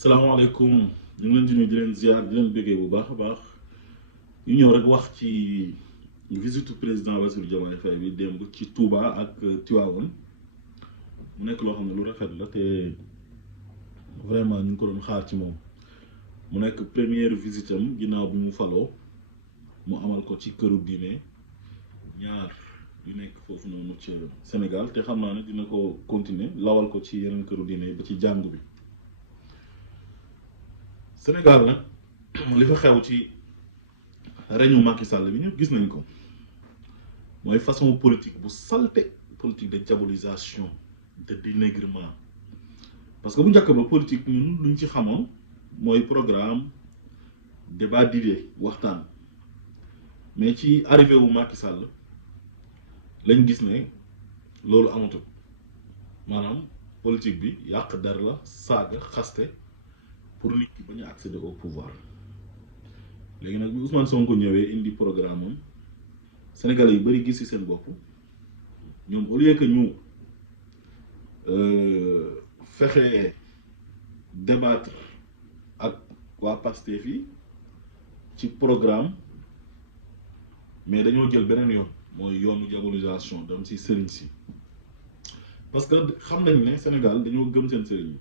salaamaaleykum ñu ngi leen di nuyu di leen ziar di leen bëggee bu baax a baax ñu ñëw rek wax ci visite président Bassirou Diomaye Faye bi démb ci Touba ak Tivaouane mu nekk loo xam ne lu rafet la te vraiment ñu ngi ko doon xaar ci moom mu nekk première visite am ginnaaw bi mu faloo mu amal ko ci këru diine ñaar yu nekk foofu noonu ci Sénégal te xam naa ne dina ko continuer lawal ko ci yeneen këru diine ba ci jàngu bi. Sénégal nag li fa xew ci règne Macky Sall bi ñëpp gis nañ ko mooy façon politique bu salte politique de diabolisation de dénigrement parce que bu njëkk ba politique ñun luñ ci xamoon mooy programme débat d'idées waxtaan mais ci arrivé wu Macky Sall lañ gis ne loolu amatul maanaam politique bi yàq der la saaga xaste pour nit ki bañ a accéder au pouvoir léegi nag bi Ousmane Sonko ñëwee indi programme am Sénégalais yu bari gis ci seen bopp ñoom au lieu que ñu fexe débattre ak waa Pastef yi ci programme mais dañoo jël beneen yoon mooy yoonu diabolisation dem ci sëriñ si parce que xam nañ ne Sénégal dañoo gëm seen sëriñ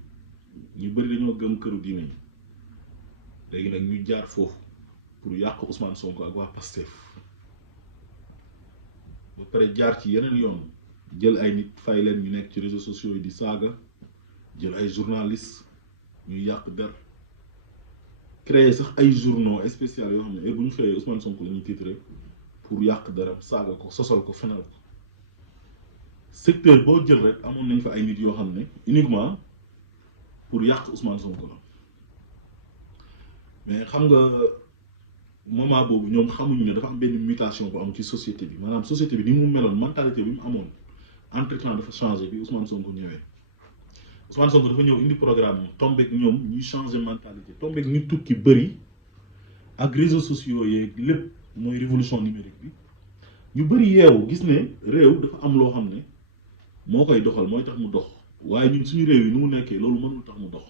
yi ñu bari dañoo gëm këru diine yi léegi nag ñu jaar foofu pour yàq Ousmane Sonko ak waa Pastef ba pare jaar ci yeneen yoon jël ay nit fay leen ñu nekk ci réseaux sociaux yi di saaga jël ay journalistes ñuy yàq der créer sax ay journaux spéciaux yoo xam ne bu ñu xëyee Ousmane Sonko la ñuy titré pour yàq deram saaga ko sosal ko fenal ko secteur boo jël rek amoon nañ fa ay nit yoo xam ne uniquement pour yàq Ousmane Sonko la mais xam nga moment boobu ñoom xamuñu ne dafa am benn mutation bu am ci société bi maanaam société bi ni mu meloon mentalité bi mu amoon entre temps dafa changé bi Ousmane Sonko ñëwee Ousmane Sonko dafa ñëw indi programme am tombeek ñoom ñuy changé mentalité tombeek ñu tukki bëri ak réseaux sociaux yeeg lépp mooy révolution numérique bi ñu bëri yeewu gis ne réew dafa am loo xam ne moo koy doxal mooy tax mu dox waaye ñun suñu réew yi nu mu nekkee loolu mënul tax mu dox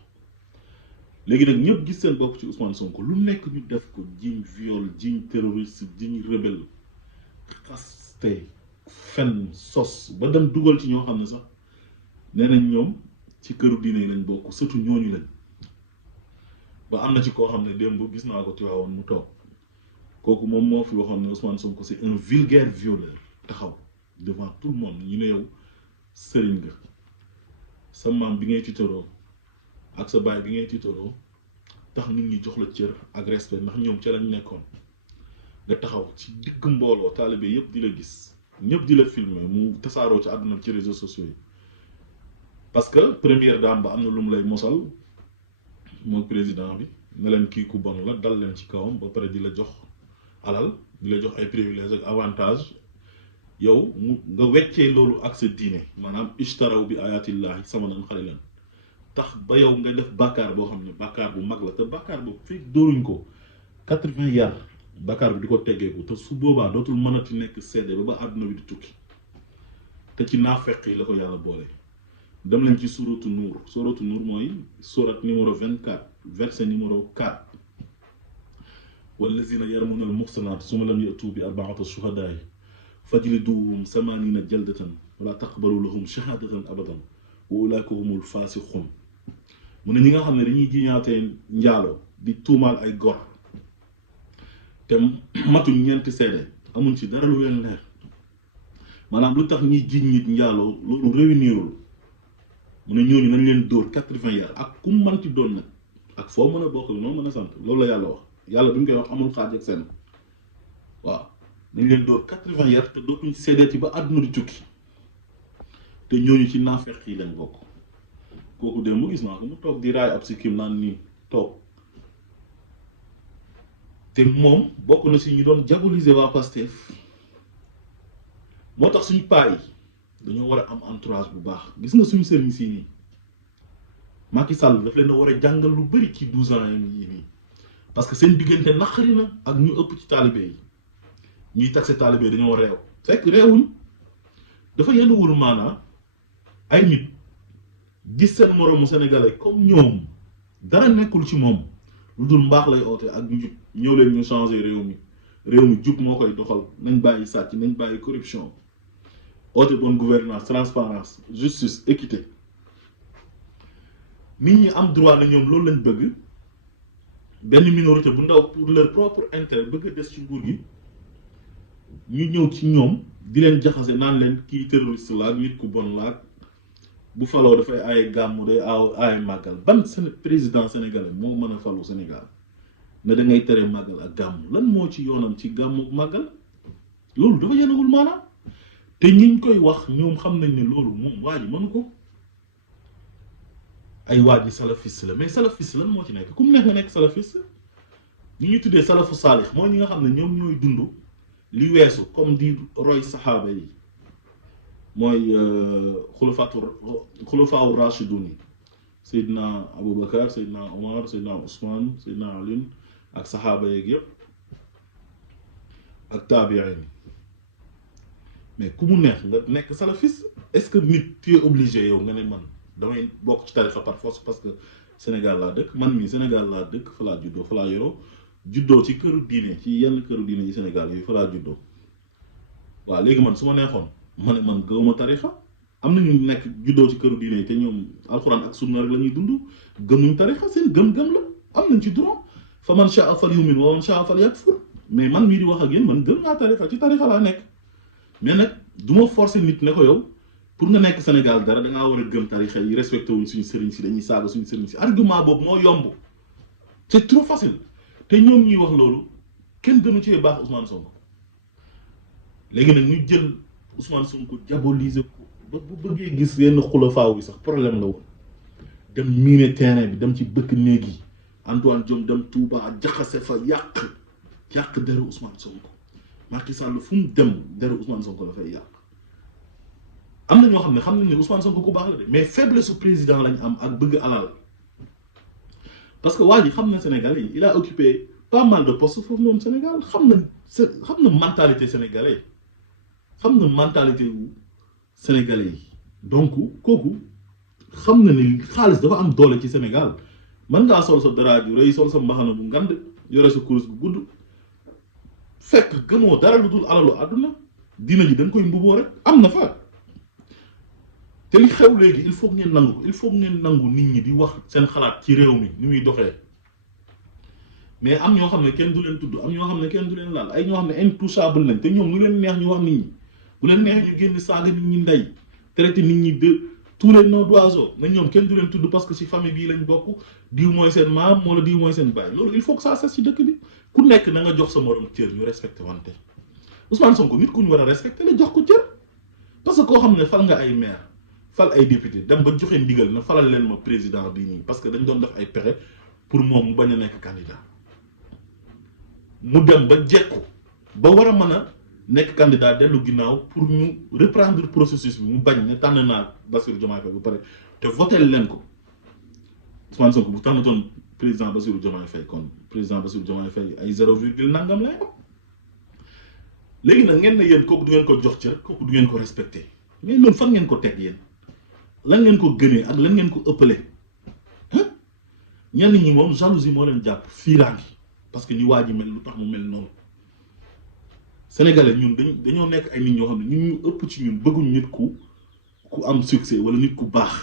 léegi nag ñëpp gis seen bopp ci Ousmane Sonko lu nekk ñu def ko jiñ viol jiñ terroriste jiñ rebelle xaste fen sos ba dem dugal ci ñoo xam ne sax nee nañ ñoom ci këru diine yi lañ bokk surtout ñooñu lañ ba am na ci koo xam ne démb gis naa ko Tivaouane mu toog kooku moom moo fi waxoon ne Ousmane Sonko c'est un vulgaire violeur taxaw devant tout le monde ñu ne yow sëriñ nga sa maam bi ngay tiitaroo ak sa baay bi ngay tiitaroo tax nit ñi jox la cër ak respect ndax ñoom ca lañ nekkoon nga taxaw ci digg mbooloo taalibe yëpp di la gis ñëpp di la filmer mu tasaaroo ci àdduna ci réseaux sociaux yi parce que première dame ba am na lu mu lay mosal moom président bi ne leen kii ku bon la dal leen ci kawam ba pare di la jox alal di la jox ay privilèges ak avantage yow mu nga weccee loolu ak sa diine maanaam ishtaraw bi ayatillahi samanan qalilan tax ba yow nga def bàkkaar boo xam ne bàkkaar bu mag la te bàkkaar boobu fekk dóoruñ ko 80 yar bàkkaar bi di ko teggeeku te su boobaa dootul mënati nekk seede ba àdduna bi di tukki te ci naafeq yi la ko yàlla boole dem leen ci suratu nuur mooy surat numéro 24 verset numéro 4 wallazina yarmuna al muhsanat summa lam yatu bi arbaati shuhadaay fajliduhum 80 jaldatan wala taqbalu lahum shahadatan abadan wa ulaika humul fasiqun mu ne ñi nga xam ne dañuy jiñaatee njaaloo di tuumaal ay gor te matuñ ñeenti seede amuñ ci dara lu leen leer maanaam lu tax ñuy jiñ nit njaaloo loolu réunirul mu ne ñooñu nañ leen dóor 80 yar ak ku manti doon nag ak foo mën a bokk bi noonu mën a sant loolu la yàlla wax yàlla bi mu koy wax amul xaaj ak seen waaw nañ leen dóor 80 yar te dootuñ seedeeti ba àdduna di tukki te ñooñu ci naafeq yi lañ bokk kooku de mu gis naa ko mu toog di raay ab sikkim naan nii toog te moom bokk na si ñu doon diaboliser waa Pastef moo tax suñu paa yi dañoo war a am entourage bu baax gis nga suñu sëriñ si nii Macky Sall daf leen a war a jàngal lu bari ci 12 ans yii nii parce que seen diggante naqari na ak ñu ëpp ci taalibe yi ñuy taxe taalibe yi dañoo réew fekk réewuñ dafa yenn wul maanaa ay nit gis seen moroomu sénégalais comme ñoom dara nekkul ci moom lu dul mbaax lay oote ak njub ñëw leen ñu changer réew mi jub moo koy doxal nañ bàyyi sàcc nañ bàyyi corruption oote bonne gouvernance transparence justice équité nit ñi am droit na ñoom loolu lañ bëgg benn minorité bu ndaw pour leur propre intérêt bëgg a des ci nguur gi ñu ñëw ci ñoom di leen jaxase naan leen kii terroriste la ak nit ku bon la ak bu faloo dafay aaye gàmmu day aaye màggal ban président sénégalais moo mën a falu Sénégal ne da ngay tere màggal ak gàmmu lan moo ci yoonam ci gàmmu màggal loolu dafa yenagul maanaam te ñiñ koy wax ñoom xam nañ ne loolu moom waa ji mënu ko ay waa ji salafiste la mais salafiste lan moo ci nekk ku mu nekk nga nekk salafiste ñi ñuy tuddee salafu saalix mooy ñi nga xam ne ñoom ñooy dund li weesu comme di roy saxaaba yi mooy xulafaawu rashidun yi Seydina Aboubacar Seydina Omar Seydina Ousmane Seydina Ali ak saxaaba yeeg yëpp ak taabiin mais ku mu neex nga nekk salafiste est-ce que nit tu es obligé yow nga ne man damay bokk ci tarixa par force parce que Sénégal laa dëkk man mii Sénégal laa dëkk fa laa juddoo fa laa yoroo juddoo ci këru diine ci yenn këru diine yi Sénégal yooyu fa laa juddoo waaw léegi man su ma neexoon ma ne man gëwuma tarixa am na ñu nekk juddoo ci këru diine yi te ñoom alxuraan ak sunna rek la ñuy dund gëmuñ tarixa seen gëm-gëm la am nañ ci droit fa man shaa fal yu'min wa man shaa fal yakfur mais man mii di wax ak yéen man gëm naa tarixa ci tarixa laa nekk mais nag du ma forcer nit ne ko yow pour nga nekk Sénégal dara da ngaa war a gëm tarixa yi respecté wuñ suñu sëriñ si dañuy saaga suñu sëriñ si argument boobu moo yomb c'est trop facile te ñoom ñuy wax loolu kenn gënu cee baax Ousmane Sonko léegi nag ñu jël Ousmane Sonko diaboliser ko ba bu bëggee gis yenn xulafaaw yi sax problème la woon dem miine terrain bi dem ci bëkk néeg yi Antoine Diome dem Touba jaxase fa yàq deru Ousmane Sonko Macky Sall fu mu dem deru Ousmane Sonko la fay yàq am na ñoo xam ne xam nañ ne Ousmane Sonko ku baax la de mais faiblesse su président lañ am ak bëgg alal parce que waa ji xam na Sénégalais yi il a occupé pas mal de postes foofu noonu Sénégal xam na mentalité sénégalais xam na mentalité wu sénégalais yi donc kooku xam na ni xaalis dafa am doole ci Sénégal mën ngaa sol sa dara ju rëy sol sa mbaxana bu ngand yore sa kurus bu gudd fekk gëmoo dara lu dul alalu àdduna dina ji dañ koy mbuboo rek am na fa te li xew léegi il faut ngeen nangu nit ñi di wax seen xalaat ci réew mi ni muy doxee mais am ñoo xam ne kenn du leen tudd am ñoo xam ne kenn du leen laal ay ñoo xam ne intouchable lañ te ñoom lu leen neex ñu wax nit ñi bu leen neex ñu génn saaga nit ñi ndey traité nit ñi de tous les noms d'oiseaux na ñoom kenn du leen tudd parce que ci famille bii lañ bokk diw mooy seen maam wala diw mooy seen baay loolu il faut que ça cesse ci dëkk bi ku nekk na nga jox sa morom cër ñu respecté wante Ousmane Sonko nit ku ñu war a respecté la jox ko cër parce que koo xam ne fal nga ay maire fal ay député dem ba joxe ndigal na falal leen ma président bii nii parce que dañ doon def ay pexe pour moom mu bañ a nekk candidat mu dem ba jekku ba war a mën a nekk candidat dellu ginnaaw pour ñu reprendre processus bi mu bañ ne tànn naa Bassirou Diomaye Faye ba pare te votel leen ko Ousmane Sonko bu tànnatoon président Bassirou Diomaye Faye kon président Bassirou Diomaye Faye ay 0,0 nangam lay am léegi nag ngeen ne yéen kooku du ngeen ko jox cër kooku du ngeen ko respecté mais loolu fan ngeen ko teg yéen lan ngeen ko gënee ak lan ngeen ko ëppale ñenn ñi moom jalousie moo leen jàpp fiiraangi parce que ni waa ji mel lu tax mu mel noonu sénégalais ñun dañoo nekk ay nit ñoo xam ne ñun ñu ëpp ci ñun bëgguñ nit ku am succès wala nit ku baax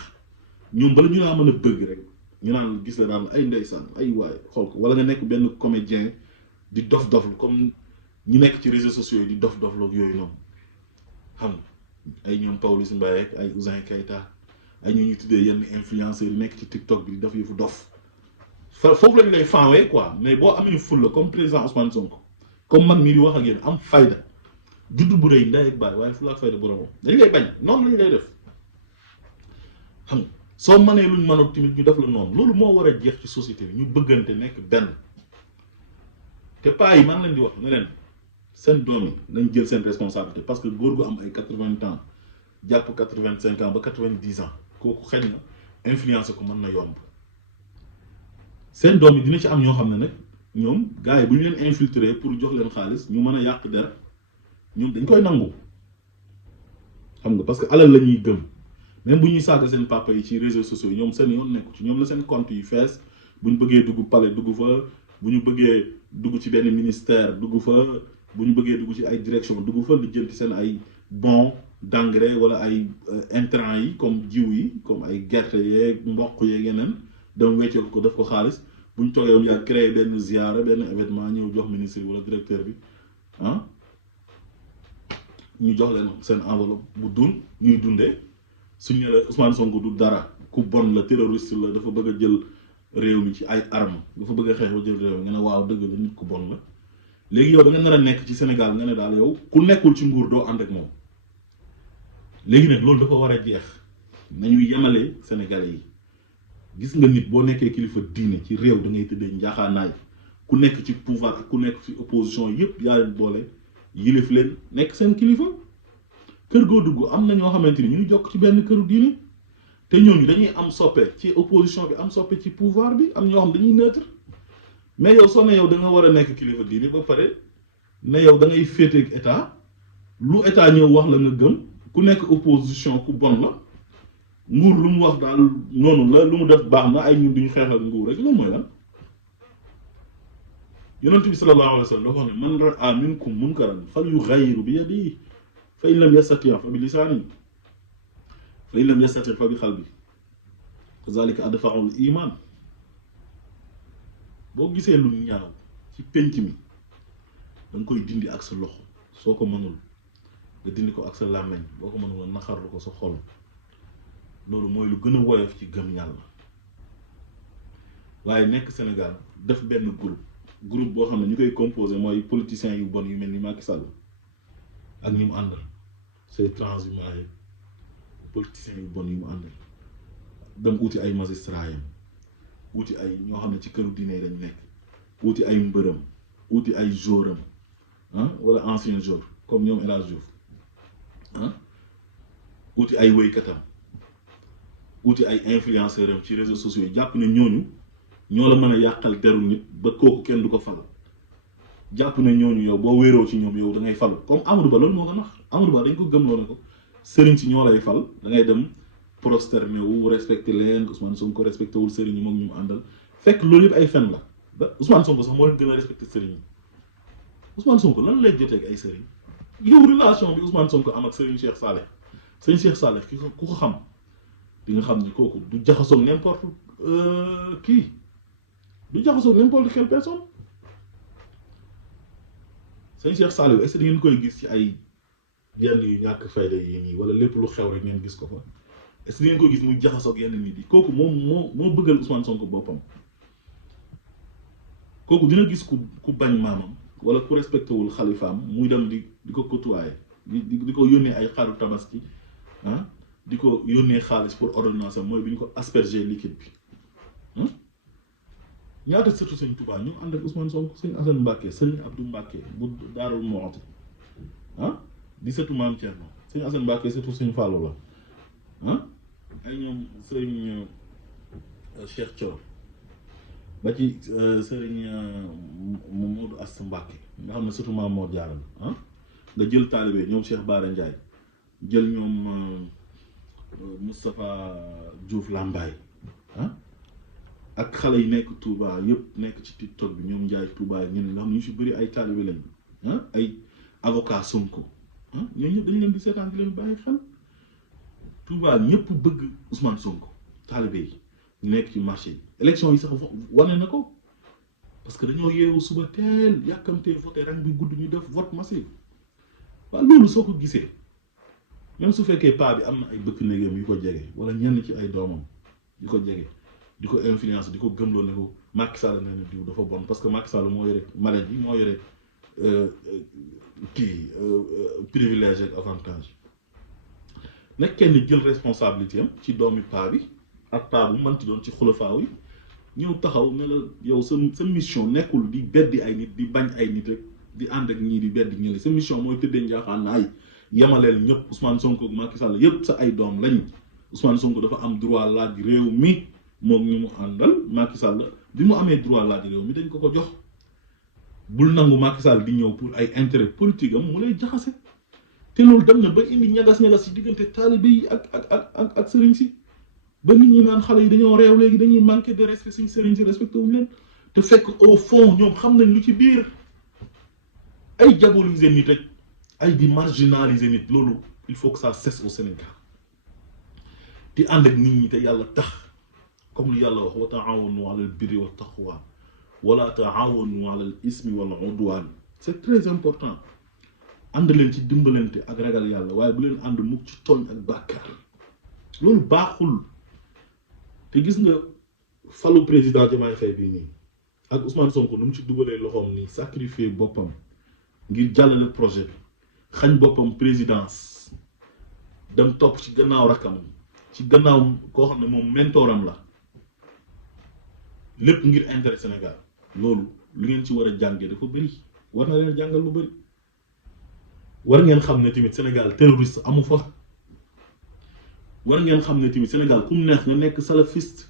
ñoom bala ñu laa mën a bëgg rek ñu naan gis la daan ay ndeysaan ay waay xool ko wala nga nekk benn comédien di dof-doflu comme ñi nekk ci réseaux sociaux yi di dof-doflu ak yooyu noonu xam ay ñoom Pawlish Mbaye ak ay Ouzin Keita ay ñu tuddee yenn influenceurs yi nekk ci TikTok bi di def yëfu dof foofu lañ lay fanwee quoi mais boo amee fulla comme président Ousmane Sonko comme man mii di wax ak yéen am fayda juddu bu rëy ndey ak baay waaye fulla ak fayda boromam dañ lay bañ noonu lañ lay def xam nga soo mënee luñ mënoon tamit ñu def la noonu loolu moo war a jeex ci société bi ñu bëggante nekk benn te paa yi man lañ di wax ne leen seen doom yi nañ jël seen responsabilité parce que góor gu am ay 80 ans jàpp 85 ans ba 90 ans kooku xëy na influence ko mën na yomb seen doom yi dina ci am ñoo xam ne nag ñoom gars yi bu ñu leen infiltrer pour jox leen xaalis ñu mën a yàq der ñoom dañ koy nangu xam nga parce que alal la ñuy gëm même bu ñuy saaga seen papa yi ci réseaux sociaux yi ñoom seen yoon nekku ci ñoom la seen compte yi fees bu ñu bëggee dugg palais dugg fa bu ñu bëggee dugg ci benn ministère dugg fa bu ñu bëggee dugg ci ay direction dugg fa li jënti seen ay bon d'engrais wala ay intrants yi comme jiw yi comme ay gerte yeeg mboq yeeg yeneen dem weccee ko def ko xaalis bu ñu toogee woon yaa créé benn ziara benn événement ñëw jox ministre bi wala directeur bi ah ñu jox leen seen enveloppe bu dun ñuy dundee suñu ne Ousmane Sonko du dara ku bon la terroriste la dafa bëgg a jël réew mi ci ay armes dafa bëgg a xeex ba jël réew mi nga ne waaw dëgg la nit ku bon la léegi yow da nga nar a nekk ci Sénégal nga ne daal yow ku nekkul ci nguur doo ànd ak moom léegi nag loolu dafa war a jeex nañu yemale Sénégalais yi gis nga nit boo nekkee kilifa diine ci réew da ngay tëddee njaaxaanaay ku nekk ci pouvoir ak ku nekk ci opposition yépp yaa leen boole yilif leen nekk seen kilifa kër goo dugg am na ñoo xamante ni ñu ngi jokk ci benn këru diine te ñooñu dañuy am soppe ci opposition bi am soppe ci pouvoir bi am ñoo xam dañuy neutre mais yow soo ne yow da nga war a nekk kilifa diine ba pare ne yow da ngay féete ak état lu état ñëw wax la nga gëm ku nekk opposition ku bon la nguur lu mu wax daal noonu la lu mu def baax na ay ñun duñu xeexal nguur rek loolu mooy lan yonent bi sallallahu alayhi wa sallam dafa wax ne man ra'a minkum munkaran falyughayyirhu bi yadihi fa in lam yastati' fa bi lisanihi fa in lam yastati' fa bi qalbihi kazalika adfa'u al-iman boo gisee lu ñaaw ci penc mi da nga koy dindi ak sa loxo soo ko mënul nga dindi ko ak sa làmmeñ boo ko mënul nga naxarlu ko sa xol loolu mooy lu gën a woyof ci gëm yàlla waaye nekk Sénégal def benn groupe boo xam ne ñu koy composé mooy politiciens yu bon yu mel ni Macky Sall ak ñi mu àndal c'est transhumants yi politiciens yu bon yu mu àndal dem wuti ay magistrats yam wuti ay ñoo xam ne ci këru diine lañ nekk wuti ay mbërëm wuti ay joueuram wala ancien joueur comme ñoom El Hadj Diouf wuti ay wéykatam wuti ay influenceurs am ci réseaux sociaux yi jàpp ne ñooñu ñoo la mën a yàqal deru nit ba kooku kenn du ko fal jàpp ne ñooñu yow boo wéeroo ci ñoom yow da ngay falu comme Amadou Ba loolu moo ko nax Amadou Ba dañ ko gëmloo ne ko sëriñ si ñoo lay fal da ngay dem prosterné wu respecté leen Ousmane Sonko respecté wul sëriñ yi moom ñu mu àndal fekk loolu yëpp ay fen la ba Ousmane Sonko sax moo leen gën a respecté sëriñ yi Ousmane Sonko lan lay jotee ak ay sëriñ yow relation bi Ousmane Sonko am ak sëriñ Cheikh Saleh sëriñ Cheikh Saleh ku ko xam di nga xam ni kooku du jaxasoo n'importe kii du jaxasoo n'importe quelle personne sëriñ Cheikh Saleh est-ce que ngeen koy gis ci ay yenn yu ñàkk fayda yi nii wala lépp lu xew rek ngeen gis ko fa est-ce que ngeen koy gis muy jaxasoo ak yenn nit yi kooku moom moo bëggal Ousmane Sonko boppam kooku dina gis ku bañ maamam wala ku respecté wul xalifaam muy dem di ko côtoyer di ko yónnee ay xaru tabaski di ko yónnee xaalis pour ordonnance am mooy bi ñu ko asperger liquide bi ñaata sëtu sëñ Touba ñu ànd ak Ousmane Sonko sëñ Assane Mbacké sëñ Abdou Mbacké bu Daarul Muxti di sëtu Maam Thierno sëñ Assane Mbacké sëtu sëñ Fallou la ay ñoom sëriñ Cheikh Thior ba ci sëriñ Modou Asta Mbacké nga xam ne sëtu Maam Mor Diarra nga jël taalibe ñoom Cheikh Bara Ndiaye jël ñoom Moustapha Diouf Lambaye ak xale yi nekk Touba yëpp nekk ci TikTok bi ñoom Ndiaye Touba ñeneen nga xam ne ñu si bëri ay taalibe lañ ay avocat Sonko ñooñu ñëpp dañu leen di seetaan di leen bàyyi xel Touba ñëpp bëgg Ousmane Sonko taalibe yi ñu nekk ci marché yi élection yi sax wane na ko parce que dañoo yeewu suba teel yàkkamtee voté rang bi gudd ñu def vote massif waaw loolu soo ko gisee même su fekkee paa bi am na ay bëkk néegam yu ko jege wala ñenn ci ay doomam yu ko jege di ko influence di ko gëmloo ne ko Macky Sall nee na diw dafa bon parce que Macky Sall moo yore maladie moo yore privilège ak avantage nag kenn jël responsabilité am ci doomi paa bi ak paa bu mënti doon ci xulafaaw yi ñëw taxaw ne la yow sa mission nekkul di beddi ay nit di bañ ay nit rek di ànd ak ñii di beddi ñële sa mission mooy tëddee njaaxaan naay yemaleel ñëpp Ousmane Sonko ak Macky Sall yëpp sa ay doom lañ Ousmane Sonko dafa am droit laaj réew mi moom ñu mu àndal Macky Sall bi mu amee droit laaj réew mi dañ ko jox bul nangu Macky Sall di ñëw pour ay intérêt politique am mu lay jaxase te loolu dem na ba indi ñagas ci diggante taalibe yi ak sëriñ si ba nit ñi naan xale yi dañoo réew léegi dañuy manquer de respect suñ sëriñ si respecté wuñ leen te fekk au fond ñoom xam nañ lu ci biir ay diaboliser nit rek ay di marginaliser nit loolu il faut que ça cesse au Sénégal di ànd ak nit ñi te yàlla tax comme lu yàlla wax wa taawanu ala al birri wa taqwa wala taawanu ala al ismi wal udwan c'est très important ànd leen ci dimbalante ak ragal yàlla waaye bu leen ànd mukk ci tooñ ak bàkkaar loolu baaxul te gis nga falu président Diomaye Faye bii nii ak Ousmane Sonko nu mu ci dugalee loxoom nii sacrifier boppam ngir jàllale projet bi xañ boppam présidence dem topp ci gannaaw rakam ci gannaaw koo xam ne moom mentoram la lépp ngir intérêt Sénégal loolu lu ngeen ci war a jàngee dafa bëri war na leen jàngal lu bëri war ngeen xam ne tamit Sénégal terroriste amu fa war ngeen xam ne tamit Sénégal kum neex nga nekk salafiste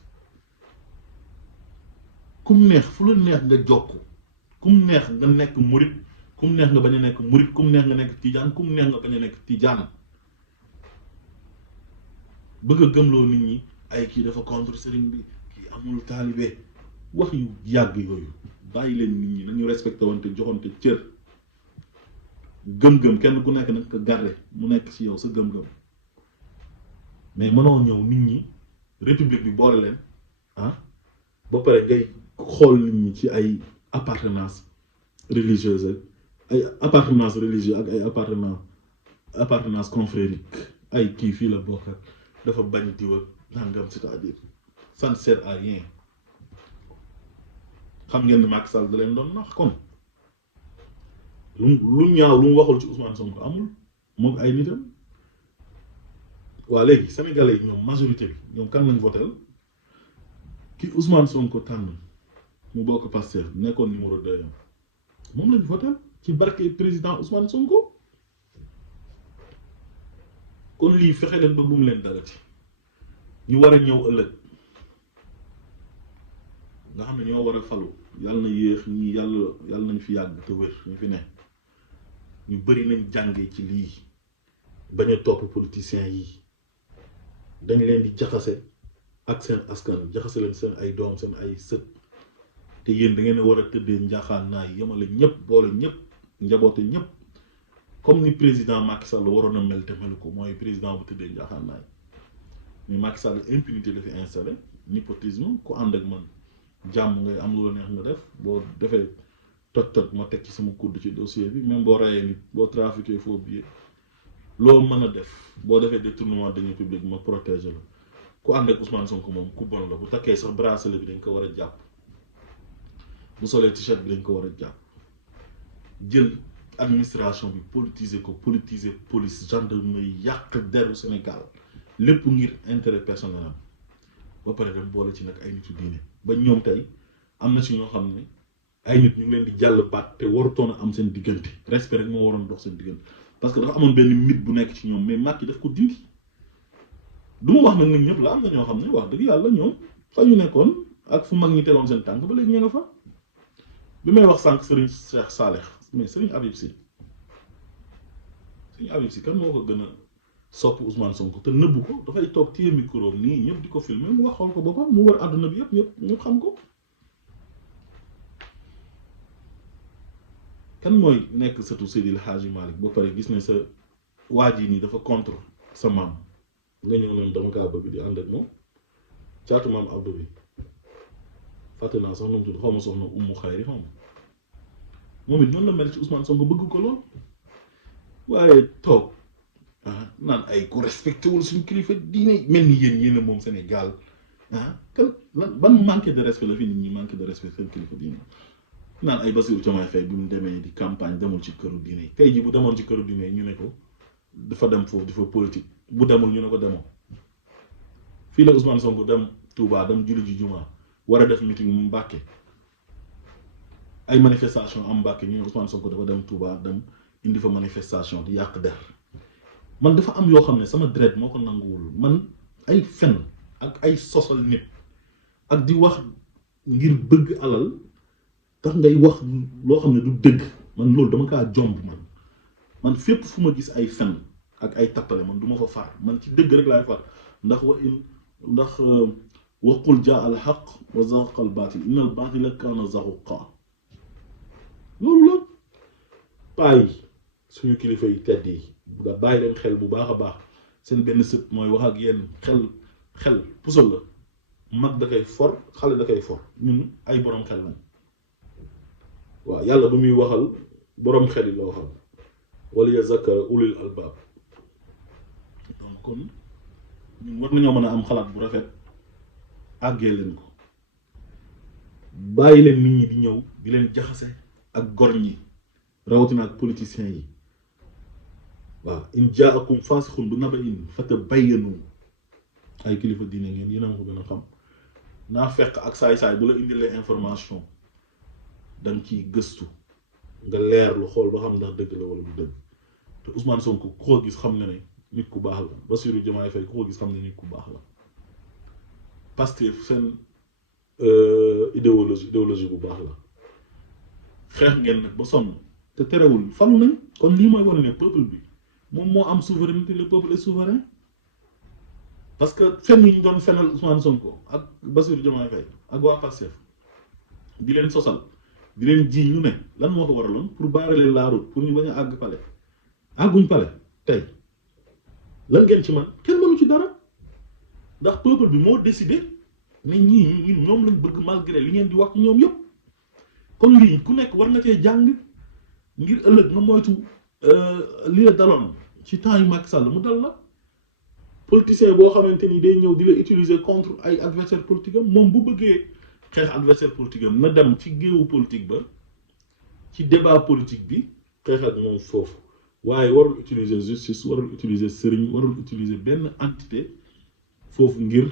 kum neex fu la neex nga jokk kum neex nga nekk murit kum neex nga bañ a nekk murit kum neex nga nekk tijaan kum neex nga bañ a nekk tijaan bëgg a gëmloo nit ñi ay kii dafa contre sëriñ bi kii amul taalibe wax yu yàgg yooyu bàyyi leen nit ñi nañu respecté wante joxante cër gëm-gëm kenn ku nekk nag ko garder mu nekk ci yow sa gëm-gëm mais mënoo ñëw nit ñi république bi boole leen ah ba pare ngay xool nit ñi ci ay appartenance religieuse ay appartenance religieuse ak ay appartenance confrérique ay kii fii la bokk ak dafa bañ diw ak nangam c'est-à-dire ça ne sert à rien xam ngeen ni Macky Sall da leen doon nax kon lu ñaaw lu mu waxul ci Ousmane Sonko amul moom ay nitam waa léegi sénégalais yi ñoom majorité bi ñoom kan lañ votel ki Ousmane Sonko tànn mu bokk Pastef nekkoon numéro 2 moom lañ votel ci barke président Ousmane Sonko kon lii fexe leen ba bu mu leen dalati ñu war a ñëw ëllëg nga xam ne ñoo war a falu yàlla na yéex ñi yàlla nañ fi yàgg te wér ñu fi ne ñu bëri nañ jàngee ci lii bañ a topp politiciens yi dañ leen di jaxase ak seen askan jaxase leen seen ay doom seen ay sët te yéen da ngeen a war a tëddee njaaxaan naa yemale ñëpp boole ñëpp njaboote ñëpp comme ni président Macky Sall waroon a mel te melu ko mooy président bu tëddee njaaxaan naa mais Macky Sall impunité la fi installé népotisme ku ànd ak man jàmm ngay am lu la neex nga def boo defee toj ma teg ci sama kudd ci dossier bi même boo rayee nit boo trafiqué faux billet loo mën a def boo defee détournement de deniers publics ma protéger la ku ànd ak Ousmane Sonko moom ku bon la bu takkee sax bracelet bi dañ ko war a jàpp bu solee t-shirt bi dañ ko war a jàpp jël administration bi politiser ko politiser police gendarmerie yàq deru Sénégal lépp ngir intérêt personnel am ba pare dem boole ci nag ay nitu diine ba ñoom tey am na ci ñoo xam ne ay nit ñu ngi leen di jàll baat te warutoon a am seen diggante respect rek moo waroon dox seen diggante parce que dafa amoon benn mythe bu nekk ci ñoom mais Macky daf ko dindi du ma wax nag nit ñëpp la am na ñoo xam ne wax dëgg yàlla ñoom fa ñu nekkoon ak fu mag ñi teeloon seen tànk ba léegi ñu nga fa bi may wax sànq Serigne Cheikh Saleh mais Serigne Habib Sy kan moo ko gën a sopp Ousmane Sonko te nëbbu ko dafay toog téye micro nii ñëpp di ko filmer mu waxoon ko boppam mu wër àdduna bi yëpp ñëpp xam ko kan mooy nekk sëtu Seydil Hadji Malick ba pare gis ne sa waa ji nii dafa contre sa maam nga ñëw noonu dama kaa bëgg di ànd ak moom caatu maam Abdou bi fàtte naa sax nu mu tudd xaw ma soxna Umu Xayri xaw ma moom it noonu la mel ci Ousmane Sonko bëgg ko lool waaye toog naan ay ku respecté wul suñu kilifa diine mel ni yéen moom Sénégal kan ban manque de respect la fi nit ñi manque de respect seen kilifa diine naan ay Bassirou Diomaye Faye bi mu demee di campagne demul ci këru diine tey ji bu demoon ci këru diine ñu ne ko dafa dem foofu di fa politique bu demul ñu ne ko demoo fii la Ousmane Sonko dem Touba dem julli ji juma war a def meeting mu Mbàkke ay manifestation am Mbàkke ñu ne Ousmane Sonko dafa dem Touba dem indi fa manifestation di yàq der man dafa am yoo xam ne sama deret moo ko nanguwul man ay fen ak ay sosal nit ak di wax ngir bëgg alal tax ngay wax loo xam ne du dëgg man loolu dama kaa jomb man fépp fu ma gis ay fen ak ay tappale man du ma fa far man ci dëgg rek laay far ndax ndax waqul jaa al xaq wa zaqa al baatil inna al baatila kaana zahuqa loolu la paay suñu kilifa yi tedd yi nga bàyyi leen xel bu baax a baax seen benn sët mooy wax ak yéen xel pusal la mag da koy for xale da koy for ñun ay borom xel lañ waaw yàlla bu muy waxal borom xel yi la waxal wala yazakkara ulil albaab donc kon ñun war nañoo mën a am xalaat bu rafet àggee leen ko bàyyi leen nit ñi di ñëw di leen jaxase ak gor ñi rawatina ak politiciens yi waaw in jaakum faasixun bi naba'in fatabayyanu ay kilifa diine ngeen yéen a ma ko gën a xam naa fekk ak saay-saay bu la indilee information danga ciy gëstu nga leer lu xool ba xam ndax dëgg la wala du dëgg te Ousmane Sonko ku ko gis xam na ne nit ku baax la Bassirou Diomaye Faye ku ko gis xam ne nit ku baax la Pastef seen idéologie bu baax la xeex ngeen nag ba sonn te terewul falu nañ kon lii mooy wane ne peuple bi moom moo am souveraineté le peuple est souverain parce que fenn yi ñu doon fenal Ousmane Sonko ak Bassirou Diomaye Faye ak waa Pastef di leen sosal di leen ji ñu ne lan moo ko waraloon pour barrer la route pour ñu bañ a àgg pale àgguñ pale tey lan ngeen ci man kenn mënu ci dara ndax peuple bi moo décidé ne ñii ñoom lañ bëgg malgré li ngeen di wax ci ñoom yëpp kon lii ku nekk war nga cee jàng ngir ëllëg nga moytu li la daloon ci temps yu Macky Sall mu dal la politicien boo xamante ni day ñëw di la utiliser contre ay adversaire politique am moom bu bëggee xeex adversaire politique am na dem ci géewu politique ba ci débat politique bi xeex ak moom foofu waaye warul utiliser justice warul utiliser sëriñ warul utiliser benn entité foofu ngir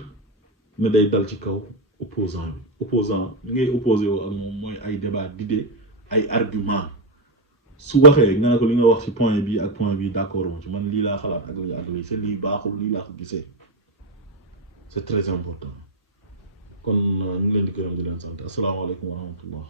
ne day dal ci kaw opposant bi opposant li ngay opposé woo ak moom mooy ay débat d'idées ay argument su waxee nga ne ko li nga wax ci point bi ak point bi d'accord moom ci man lii laa xalaat ak lii c'est lii baaxul lii laa ko gisee c'est très important kon ñu ngi leen di gërëm di leen sant asalaamaaleykum wa rahmatullah